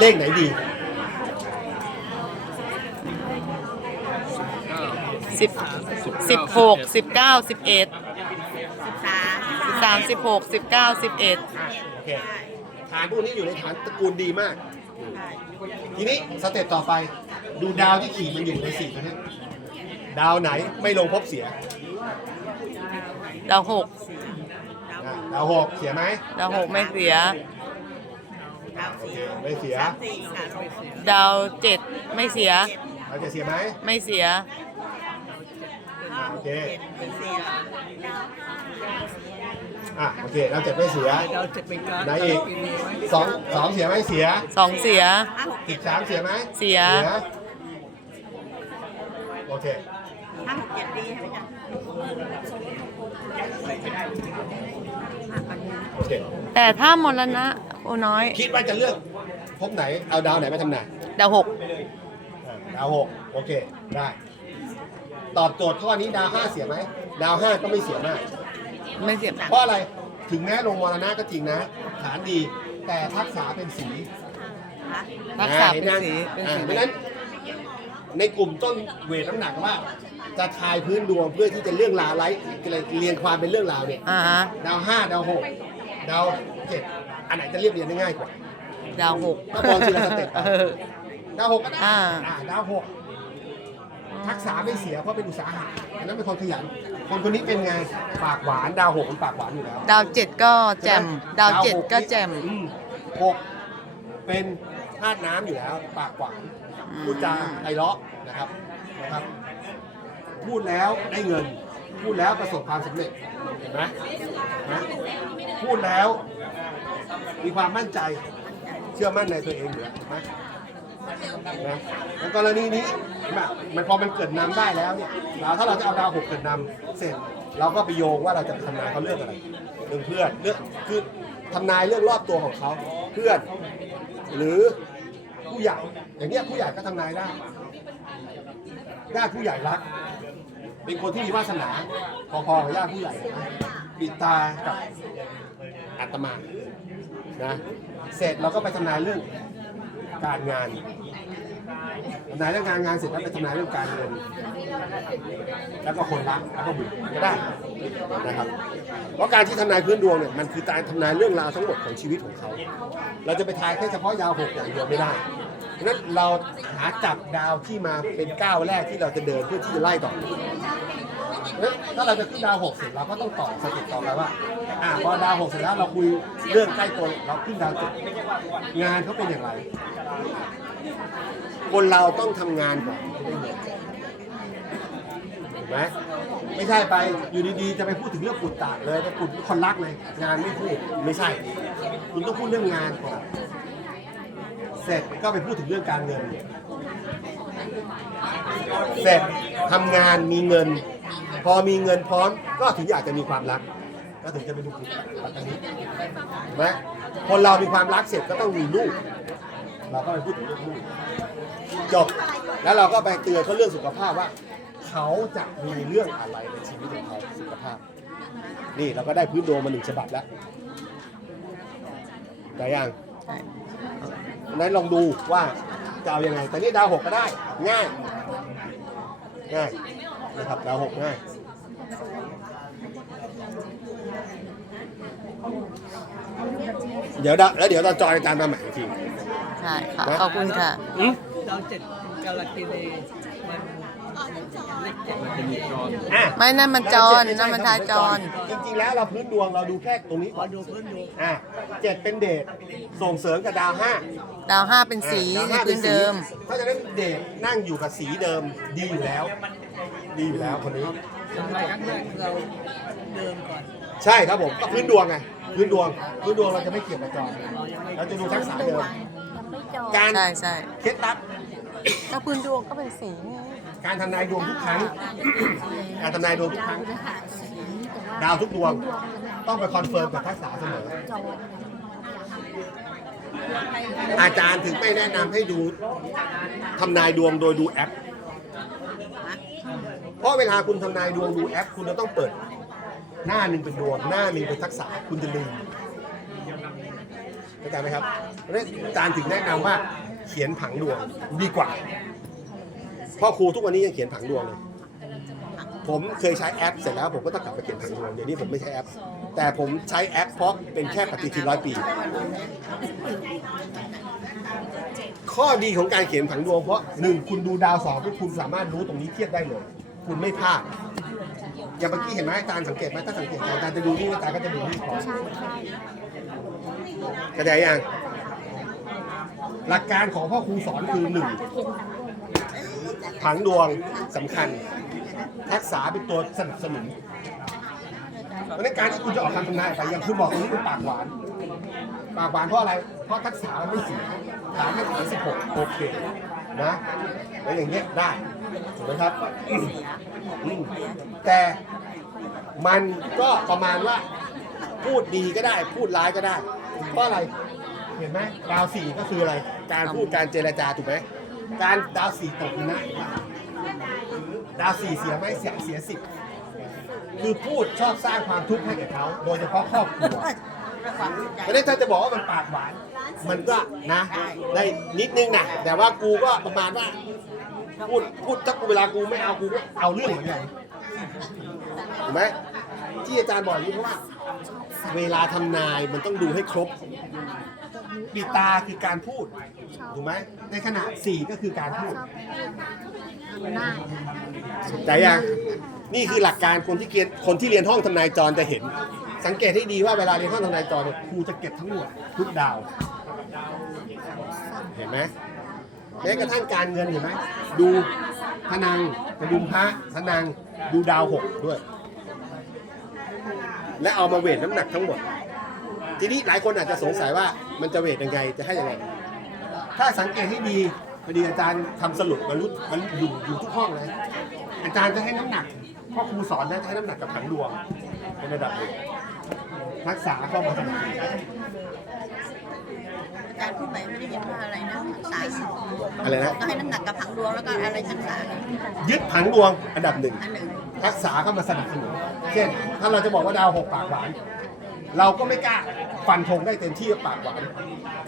เลขไหนดีสิบสิบหกสิบเก้าสิบเอ็ดสิบสามสิบหกสิบเก้าสิบเอ็ดโอเคฐานพวกนี้อยู่ในฐานตระกูลดีมาก ทีนี้สเต็ปต่อไปดูดาวที่ขี่มันอยู่ในสี่ตัวนี้ดาวไหนไม่ลงภพเสีย ดาวหกอะดาวหกเสียไหม ดาวหกไม่เสีย โอเคไม่เสียดาวเจ็ดไม่เสีย เราจะเสียไหมไม่เสีย โอเคอะโอเคเราจะไม่เสียเราจะเป็นการไหนอีกสองสองเสียไหมเสียสองเสียสิบสามเสียไหมเสีย โอเคห้าหกเจ็ดดีใช่ไหมจ๊ะโอเคแต่ถ้ามรณะ โอน้อยคิดว่าจะเลือกภพไหนเอาดาวไหนมาทำนายดาวหกอะดาวหกโอเคได้ ตอบโจทย์ข้อนี้ดาวห้าเสียไหมดาวห้าก็ไม่เสียมาก ไม่เสียเพราะอะไร ถึงแม้ลงมรณะก็จริงนะ ฐานดี แต่ทักษะเป็นสีคะรักษาอ่เป็นห็ไหมสีเป็นอ่าสี เพราะฉะนั้นในกลุ่มต้นเวทน้ำหนักว่า จะทายพื้นดวงเพื่อที่จะเรื่องราวไร้เรียงความเป็นเรื่องราวเนี่ย อ่าฮะดาวห้าดาวหกดาวเจ็ด อันไหนจะเรียบเรียงได้ง่ายกว่าดาวหก ก็มองทีละสเต็ปเออดาวหกก็ได้อ่า อ่าดาวหกทักษะไม่เสียเพราะเป็นอุตสาหะอันนั้นเป็นคนขยันคนคนนี้เป็นไงปากหวานดาวหกมันปากหวานอยู่แล้ว ดาวเจ็ดก็แจ่มดาวเจ็ดก็แจ่ม อืหกเป็นธาตุน้ำอยู่แล้ว ปากหวานอืม พูดจาไพเราะนะครับนะครับ พูดแล้วได้เงิน พูดแล้วประสบความสำเร็จเห็นไหมนะพูดแล้ว มีความมั่นใจเชื่อมั่นในตัวเองอยู่แล้วนไหมนะแล้วกรณีนี้เห็นไหมมันพอมันเกิดนำได้แล้วเนี่ยเราถ้าเราจะเอาดาวหกเกิดนำเสร็จ เราก็ไปโยงว่าเราจะทำนายเขาเรื่องอะไรเรื่องเพื่อนเรื่องคือทำนายเรื่องรอบตัวของเขาเพื่อน หรือผู้ใหญ่อย่างเนี้ยผู้ใหญ่ก็ทำนายได้ญาติผู้ใหญ่รัก เป็นคนที่มีวาสนาพอๆกับญาติผู้ใหญ่นะบิดตากับ อาตมานะเสร็จเราก็ไปทำนายเรื่องการงานทำนายเรื่องการงานเสร็จแล้วไปทำนายเรื่องการเงินแล้วก็คนรักแล้วก็บุตรก็ได้นะครับเพราะการที่ทำนายพื้นดวงเนี่ยมันคือการทำนายเรื่องราวทั้งหมดของชีวิตของเขา เราจะไปทายแค่เฉพาะยาวหกอย่างเดียวไม่ได้เพราะฉะนั้นเราหาจับดาวที่มาเป็นก้าวแรกที่เราจะเดินเพื่อที่จะไล่ต่อ เพราะถ้าเราจะขึ้นดาวหกเสร็จเราก็ต้องต่อสเต็ปต่อไปว่าอ่าพอดาวหกเสร็จแล้วเราคุยเรื่องใกล้ตัวเราขึ้นดาวเจ็ดงานเขาเป็นอย่างไร คนเราต้องทำงานก่อนถูกไหมไม่ใช่ไปอยู่ดีๆ จะไปพูดถึงเรื่องปุตตะเลยไปปุดคนรักเลย งานไม่พูดไม่ใช่ คุณต้องพูดเรื่องงานก่อนเสร็จก็ไปพูดถึงเรื่องการเงิน เสร็จทำงานมีเงิน พอมีเงินพร้อมก็ถึงอยากจะมีความรัก ก็ถึงจะไปดูปุตตะปัตตานีถูกไหมคนเรามีความรักเสร็จก็ต้องมีลูก เราก็ไปพูดถึงเรื่องลูกจบแล้วเราก็ไปเตือนเขาเรื่องสุขภาพว่า เขาจะมีเรื่องอะไรในชีวิตของเขาสุขภาพ นี่เราก็ได้พื้นดวงมาหนึ่งฉบับแล้วได้ยังนั้นลองดูว่าจะเอายังไง แต่นี่ดาวหกก็ได้ ง่าย ง่าย นะครับดาวหกง่ายเดี๋ยวดาวแล้วเดี๋ยวเราจอยตามมาใหม่อีกทีใช่ค่ะ ขอบคุณค่ะ อืมเราเจ็ดกาลกินีมันเล็กเจ็ดมันจะมีกรอนอะไม่นั่นมันจรนั่นมันทายจรจริงๆแล้วเราพื้นดวงเราดูแค่ตรงนี้ขก่ออนดูพื้นดูอะเจ็ดเป็นเดชส่งเสริมกับดาวห้า ดาวห้าเป็นสีอะดาวในห้าพื้นเดิม เพราะฉะนั้นเดชนั่งอยู่กับสีเดิมดีอยู่แล้ว ดีอยู่แล้วคนนี้ทำไมครั้งแรกเราเดิมก่อนใช่ครับผมก็พื้นดวงไงพื้นดวง พื้นดวงเราจะไม่เกี่ยวกับจอเราจะดูทักษะเดิมการใช่ใช่เคล็ดลับก็พื้นดวงก็เป็นสีไงการทำนายดวงทุกครั้ง การทำนายดวงทุกครั้ง ดาวทุกดวงต้องไปคอนเฟิร์มกับทักษะเสมออาจารย์ถึงไม่แนะนำให้ดูทำนายดวงโดยดูแอป เพราะเวลาคุณทำนายดวงดูแอป คุณจะต้องเปิด หน้าหนึ่งเป็นดวง หน้าหนึ่งเป็นทักษะคุณจะลืมเข้าใจไหมครับเราะฉะนั้นอาจารย์ถึงแนะนำว่าเขียนผังดวงดีกว่าเพ่อครูทุกวันนี้ยังเขียนผังดวงเลย ผมเคยใช้แอปเสร็จแล้วผมก็ต้องกลับไปเขียนผังดวงเดี๋ยวนี้ผมไม่ใช้แอป แต่ผมใช้แอปเพราะเป็นแค่ปฏิทินร้อยปี ข้อดีของการเขียนผังดวงเพราะหนึ่งคุณดูดาวสองคุณสามารถรู้ตรงนี้เทียบได้เลย คุณไม่พลาด อย่างเมื่อกี้เห็นไหมอาจารย์สังเกตไหมถ้าสังเกตอาจารย์จะดูนี่อาจารย์ก็จะดูนี่ก่อนกระจายยังหลักการของพ่อครูสอนคือหนึ่งผังดวงสำคัญ ทักษะเป็นตัวสนับสนุนเพราะฉะนั้นการที่คุณจะออกคำทำนายไปอย่างคุณบอกตรงนี้เป็นปากหวาน ปากหวานเพราะอะไร เพราะทักษะมันไม่เสียฐานไม่ฐานสิบหกโอเคนะ แล้วอย่างเงี้ยได้ ถูกไหมครับอืมแต่มันก็ประมาณว่าพูดดีก็ได้ พูดร้ายก็ได้ เพราะอะไรเห็นไหมดาวสี่ก็คืออะไร การพูดการเจรจาถูกไหมการดาวสี่ตกนะดาวสี่เสียไหมเสียเสียสิบคือพูดชอบสร้างความทุกข์ให้แก่เขา โดยเฉพาะครอบครัวความรู้ใจเพราะฉะนั้นถ้าจะบอกว่ามันปากหวาน มันก็นะ ได้นิดนึงนะแต่ว่ากูก็ประมาณว่า พูดพูดถ้ากูเวลากูไม่เอากูก็เอาเรื่องเหมือนกันถูกไหมที่อาจารย์บอกอย่างนี้เพราะว่า เวลาทำนายมันต้องดูให้ครบปีตาคือการพูดถูกไหมในขณะสี่ก็คือการพูดใจยังนี่คือหลักการคนที่เรียนคนที่เรียนห้องทำนายจรจะเห็น สังเกตให้ดีว่าเวลาเรียนห้องทำนายจรเนี่ยครูจะเก็บทั้งหมดทุกดาว เห็นไหม แม้กระทั่งการเงินเห็นไหมดูพนังกระดุมพระพนังดูดาวหกด้วย และเอามาเวทน้ำหนักทั้งหมด ทีนี้หลายคนอาจจะสงสัยว่ามันจะเวทยังไงจะให้ยังไง ถ้าสังเกตให้ดีพอดีอาจารย์ทำสรุปมันรู้มันอยู่อยู่ทุกห้องเลยอาจารย์จะให้น้ำหนักพ่อครูสอนนะจะให้น้ำหนักกับผังดวงเป็นระดับหนึ่งรักษาเข้ามาทำงา นอาจารย์พูดไปไม่ได้ยินว่าอะไรนะทักษะอะไรนะ ก็ให้น้ำหนักกับผังดวงแล้วก็อะไรทักษะยึดผังดวงอันดับหนึ่ง อันหนึ่งทักษะเข้ามาสนับสนุน เช่น ถ้าเราจะบอกว่าดาวหกปากหวาน เราก็ไม่กล้าฟันธงได้เต็มที่ว่าปากหวาน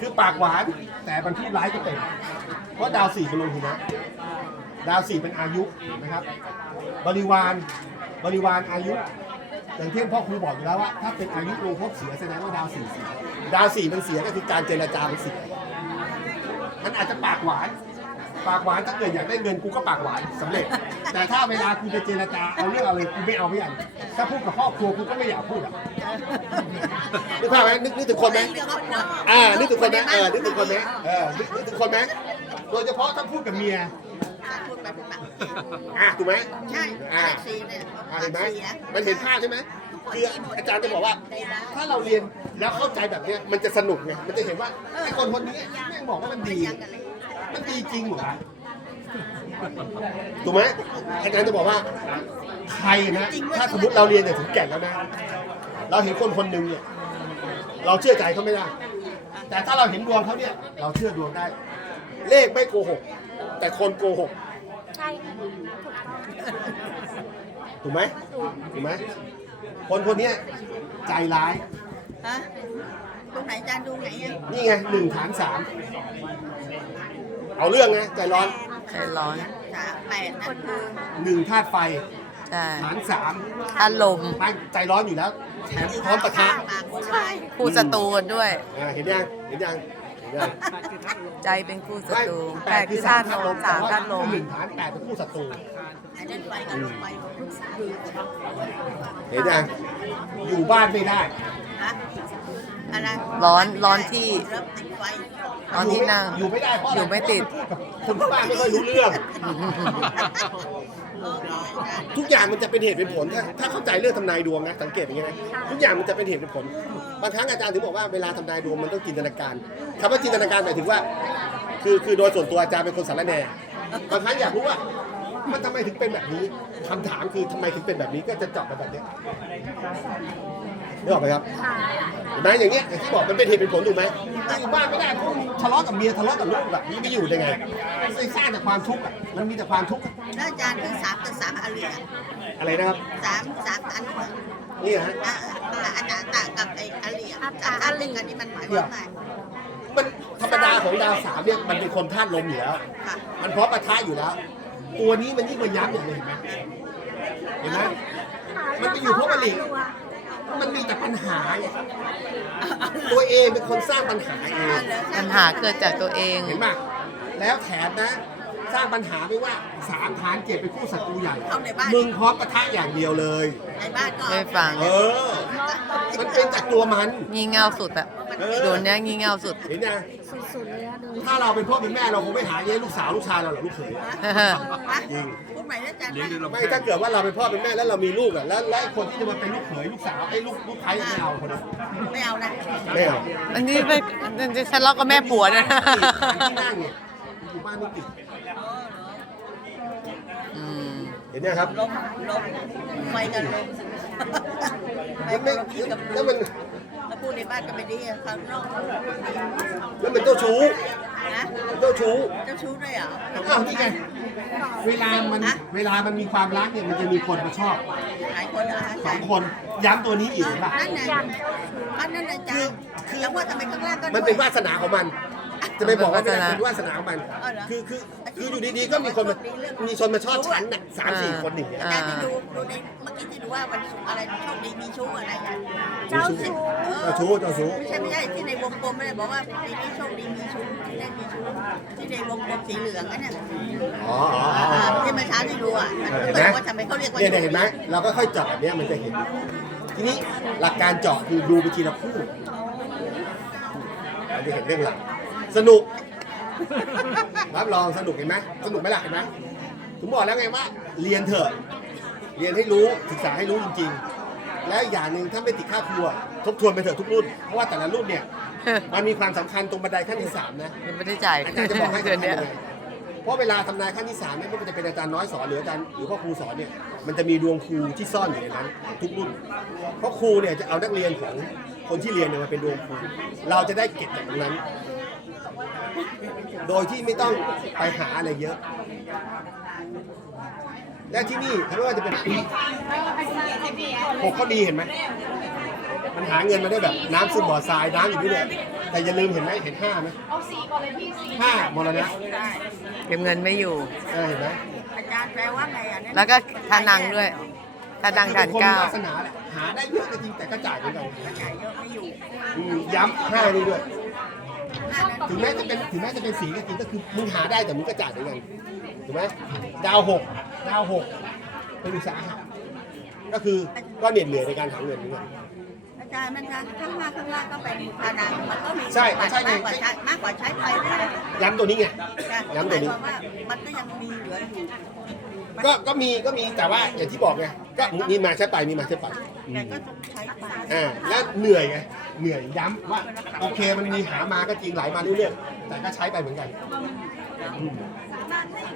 คือปากหวานแต่มันพูดร้ายก็เป็นเพราะดาวสี่เป็นโลหินะดาวสี่เป็นอายุเห็นะครับ บริวารบริวารอายุ อย่างที่พ่อครูบอกอยู่แล้วว่า ถ้าเป็นอายุลงภพเสียแสดงว่าดาวสี่เสีย ดาวสี่มันเสียก็คือการเจรจามันเสียมันอาจจะปากหวาน ปากหวานถ้าเกิดอยากได้เงินกูก็ปากหวานสำเร็จ แต่ถ้าเวลากูจะเจรจาเอาเรื่องอะไรกูไม่เอาไม่เอาถ้าพูดกับครอบครัวกูก็ไม่อยากพูดอะนึกภาพไหมนึกนึกถึงคนไหมอ่านึกถึงคนไหมเออนึกถึงคนไหมเออนึกนึกถึงคนไหมโดยเฉพาะถ้าพูดกับเมียพูดไปพูดมาอะถูกไหมใช่อ่าเลขสี่เนี่ยอะเห็นไหมเสียมันเห็นภาพใช่ไหม คืออาจารย์จะบอกว่า ถ้าเราเรียนแล้วเข้าใจแบบเนี้ยมันจะสนุกไงมันจะเห็นว่าไอ้คนคนนี้แม่งบอกว่ามันดี มันดีจริงเหรอถูกไหมอาจารย์จะบอกว่า ใครนะถ้าสมมติเราเรียนอย่างถึงแก่นแล้วนะ เราเห็นคนคนหนึ่งเนี่ยเราเชื่อใจเขาไม่ได้ แต่ถ้าเราเห็นดวงเขาเนี่ย เราเชื่อดวงได้ เลขไม่โกหก แต่คนโกหกถูกไหมถูกไหม คนคนเนี้ยใจร้าย ฮะตรงไหนอาจารย์ดูไหนอะนี่ไงหนึ่งฐานสามเอาเรื่องไงใจร้อนใจร้อนสามแปดนั่นคือหนึ่งธาตุไฟใช่ฐานสามอารมณ์มันใจร้อนอยู่แล้วแถมพร้อมปะทะปากคนร้ายคู่ศัตรูกันด้วยอ่าเห็นยังเห็นยังเห็นยัง ใจเป็นคู่ศัไม่ตรูแปแปดดคืคืออสาธามตุลมสามธาตุลมหนึ่งฐานแปดเป็นคู่ศัตรูอันนั้นไฟกับลมไฟเห็นยังอยู่บ้านไม่ได้ฮะอะไรร้อนร้อนที่เริ่มติดไฟตอนที่นั่งอยู่ไม่ได้เพราะะรอยู่ไม่ติดเพราะว่าพูดกับคนที่บ้านไม่ค่อยรู้เรื่อง โอเคอาจารย์ทุกอย่างมันจะเป็นเหตุเป็นผลถ้าถ้าเข้าใจเรื่องทำนายดวงนะสังเกตอย่างนี้นะทุกอย่างมันจะเป็นเหตุเป็นผลบางครั้งอาจารย์ถึงบอกว่าเวลาทำนายดวงมันต้องจินตนาการคำว่าจินตนาการหมายถึงว่า คือคือโดยส่วนตัวอาจารย์เป็นคนสารแหน่บางครั้งอยากรู้ว่ามันทำไมถึงเป็นแบบนี้คำถามคือทำไมถึงเป็นแบบนี้ก็จะเจาะไปแบบเนี้ย นึกออกไหมครับเห็นไหมอย่างเงี้ยอย่างที่บอกมันเป็นเหตุเป็นผลถูกไหมอยู่บ้านไม่ได้เพราะทะเลาะกับเมียทะเลาะกับลูกแบบนี้ไม่อยู่ได้ไงมันสร้างแต่ความทุกข์อะมันมีแต่ความทุกข์อะแล้วอาจารย์คือสามกับสามอาเรียอะไรนะครับสามสามอันเหรอนี่ฮะ อะอะอาจารย์ต่างกับไอ้อาเรียสามอันหนึ่งอันนี้มันหมายความว่ามันธรรมดาของดาวสามเนี่ยมันเป็นคนธาตุลมอยู่แล้ว ค่ะมันพร้อมปะทะอยู่แล้ว ตัวนี้มันยิ่งมาย้ำอย่างเลยเห็นไหมเห็นไหมมันไปอยู่เพราะมันหลีก มันมีแต่ปัญหาไงตัวเองเป็นคนสร้างปัญหาเองปัญหาเกิดจากตัวเองเห็นไหมแล้วแถมนะ สร้างปัญหาไม่ว่าสามฐานเจ็ดเป็นคู่ศัตรูใหญ่เอาในบ้านมึงพร้อมปะทะอย่างเดียวเลยในบ้านก็ไม่ฟังเออมันเป็นจากตัวมันงี่เง่าสุดอะเออโดนเนี้ยงี่เง่าสุดเห็นยังถ้าเราเป็นพ่อเป็นแม่เราคงไม่หาเย้ลูกสาวลูกชายเราหรอกลูกเขยจริงพูดใหม่นะจ๊ะไม่ถ้าเกิดว่าเราเป็นพ่อเป็นแม่แล้วเรามีลูกอะแล้วแล้วไอ้คนที่จะมาเป็นลูกเขยลูกสาวไอ้ลูกลูกไผ่ไม่เอาคนนั้นไม่เอานะไม่เอาอันนี้ไปจะทะเลาะกับแม่ผัวนะที่นั่งเนี่ยอยู่บ้านไม่ติดอืมเห็นไหมครับลมลมไฟกันลมไฟมันกัไม่นลมที่กับลแล้วมมันแล้วพูดในบ้านก็ไม่ดีอะข้างนอกแล้วมันเจ้าชู้นะเจ้าชู้เจ้าชู้ด้วยเหรออ้าวนี่ไง เวลามันเวลามันมีความรักเนี่ยมันจะมีคนมาชอบหลายคนเหรอสองคนย้ำตัวนี้อีกเห็นป่ะนั่นน่ะอันนั้นน่ะจ๊ะแล้วว่าทำไมข้างล่างก็มันเป็นวาสนาของมัน จะไปบอกว่าเป็นวาสนาเป็นวาสนาของมันคือคือคืออยู่ดีๆก็มีคนมามีคนมาชอบฉันน่ะสามสี่คนอย่างเงี้ยอาจารย์ที่ดูดูในเมื่อกี้ที่ดูว่าวันศุกร์อะไรโชคดีมีชู้อะไรอะเจ้าชู้เจ้าชู้เจ้าชู้ไม่ใช่ไม่ใช่ที่ในวงกลมไม่ได้บอกว่าปีนี้โชคดีมีชู้ที่ได้มีชู้ที่ในวงกลมสีเหลืองนั่นน่ะอ๋ออ๋ออ๋ออ่าอ๋อที่เมื่อเช้าที่ดูอะมันเห็นก็ไหมบอกว่าทำไมเขาเรียกว่าเนี่ยเนี่ยเห็นไหมเราก็ค่อยเจาะแบบเนี้ยมันจะเห็น ทีนี้หลักการเจาะคือดูไปทีละคู่เราจะเห็นเรื่องหลัก สนุก รับรองสนุกเห็นไหมสนุกไหมล่ะเห็นไหมผมบอกแล้วไงว่า เรียนเถอะ เรียนให้รู้ศึกษาให้รู้จริงๆ แล้วอย่างหนึ่งถ้าไม่ติดค่าครัว ทบทวนไปเถอะทุกรุ่น เพราะว่าแต่ละรุ่นเนี่ย มันมีความสำคัญตรงบันไดขั้นที่สามนะ ยังไม่ได้จ่ายอาจารย์จะบอกให้เดือนทำเนี้ยยังไงเพราะเวลาทำนายขั้นที่สามเนี่ยไม่ว่าจะเป็นอาจารย์น้อยสอนหรืออาจารย์หรือพ่อครูสอนเนี่ย มันจะมีดวงครูที่ซ่อนอยู่ในนั้นทุกรุ่น เพราะครูเนี่ยจะเอานักเรียนของคนที่เรียนเนี่ยมาเป็นดวงครู เราจะได้เก็บจากตรงนั้น โดยที่ไม่ต้องไปหาอะไรเยอะ และที่นี่ไม่ว่าจะเป็นหกก็ดีเห็นไหมมันหาเงินมาได้แบบน้ำซึมบ่อทรายน้ำอยู่นี่เลยแต่อย่าลืมเห็นไหมเห็นห้าไหมห้ามรณะเก็บเงินไม่อยู่ เออเห็นไหมอาจารย์แปลว่าไงอะนั่นแล้วก็ทานังด้วยทานังฐานคือเป็นคนเก้ามีวาสนาแหละหาได้เยอะก็จริงแต่ก็จ่ายเหมือนกันจ่ายเยอะไม่อยู่อืมย้ำห้านี่ด้วยหน้านั้น ถึงแม้จะเป็นถึงแม้จะเป็นสีก็จริงก็คือมึงหาได้แต่มึงก็จ่ายเหมือนกันถูกไหมดาวหกดาวหกเป็นอุตสาหะก็คือก็เหน็ดเหนื่อยในการหาเงินเหมือนกัน อาจารย์มันจะข้างล่างข้างล่างก็เป็นพานังมันก็มีใช่ใช่ไง มากกว่าใช้มากกว่าใช้ไฟได้นะย้ำตัวนี้ไงหย้ำตัวนี้มายความว่ามันก็ยังมีเหลืออยู่ก็ก็มีก็มีแต่ว่าอย่างที่บอกไงก็มีมาใช้ไปมีมาใช้ไปอืแต่มก็ต้องใช้ไฟอ่าแล้วเหนื่อยไง เหนื่อยย้ำว่าโอเคมันมีหามาก็จริงไหลมาเรื่อยๆแต่ก็ใช้ไปเหมือนกันอืม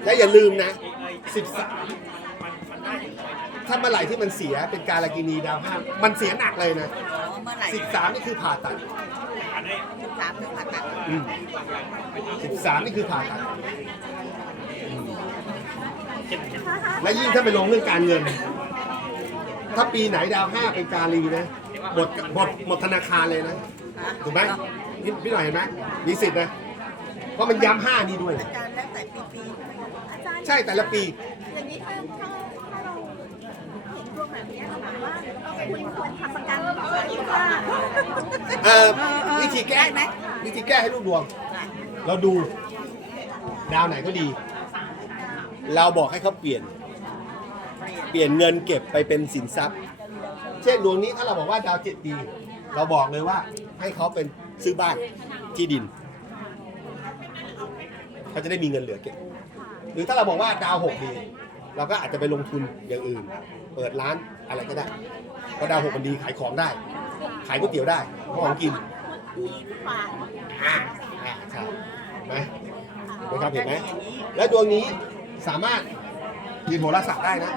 และอย่าลืมนะ 13 ถ้าเมื่อไหร่ที่มันเสียเป็นการลกินีดาวห้ามันเสียหนักเลยนะ อ๋อเมื่อไหร่13 นี่คือผ่าตัดสิบสามคือผ่าตัดอืม13 นี่คือผ่าตัดอืมและยิ่งถ้าไปลงเรื่องการเงิน ถ้าปีไหนดาวห้าเป็นการีนะ หมดหมดหมดธนาคารเลยนะ ถูกไหมพี่พี่หน่อยเห็นไหมมีสิทธิ์นะ เพราะมันย้ำห้านี้ด้วย อาจารย์แล้วแต่ปีปีๆใช่ไหมอาจารย์ใช่แต่ละปี อย่างนี้ถ้าถ้าถ้าเราเห็นดวงแบบนี้เราถามว่าคุณควรทำประกันหรือเปล่าเอ่อวิธีแก้ไหมวิธีแก้ให้ลูกดวง เราดู ดาวไหนก็ดี เราบอกให้เขาเปลี่ยน เปลี่ยนเงินเก็บไปเป็นสินทรัพย์ เช่นดวงนี้ถ้าเราบอกว่าดาวเจ็ดปี เราบอกเลยว่าให้เขาเป็นซื้อบ้านที่ดินเขาจะได้มีเงินเหลือเก็บหรือถ้าเราบอกว่าดาวหกดี เราก็อาจจะไปลงทุนอย่างอื่น เปิดร้านอะไรก็ได้เพราะดาวหกมันดีขายของได้ ขายก๋วยเตี๋ยวได้ของกินอ่าอ่าใช่เห็นไหมเห็นไหมครับเห็นไหมแล้วดวงนี้สามารถยืนโหราศาสตร์ได้นะ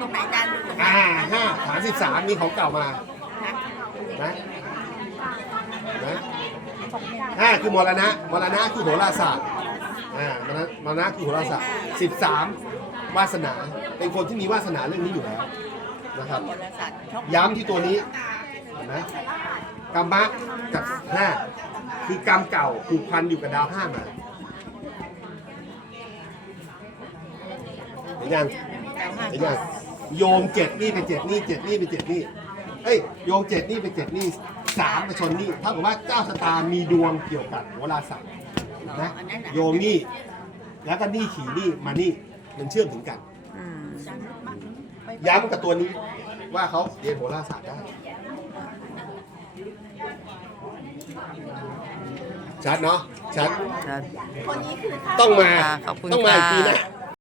ตรงไหนอาจารย์อ่าห้าฐานสิบสามมีของเก่ามา นะนะห้าคือมรณะ มรณะคือโหราศาสตร์ อ่ามรณะมรณะคือโหราศาสตร์สิบสามวาสนา เป็นคนที่มีวาสนาเรื่องนี้อยู่แล้วนะครับ บริษัทชอบย้ำที่ตัวนี้เห็นไหมกรรมะกับห้าคือกรรมเก่าผูกพันอยู่กับดาวห้ามาเห็นยัง เห็นยังโยงเจ็ดนี่ไปเจ็ดนี่เจ็ดนี่ไปเจ็ดนี่เอ้ยโยงเจ็ดนี่ไปเจ็ดนี่สามไปชนนี่เท่ากับว่าเจ้าชะตามีดวงเกี่ยวกับโหราศาสตร์นะโยงนี่แล้วก็นี่ขี่นี่มานี่มันเชื่อมถึงกันอืมย้ำกับตัวนี้ว่าเขาเรียนโหราศาสตร์ได้ชัดเนาะชัดครับคนนี้คือถ้าต้องมาค่ะขอบคุณต้องมาอีกค่ะปีหน้า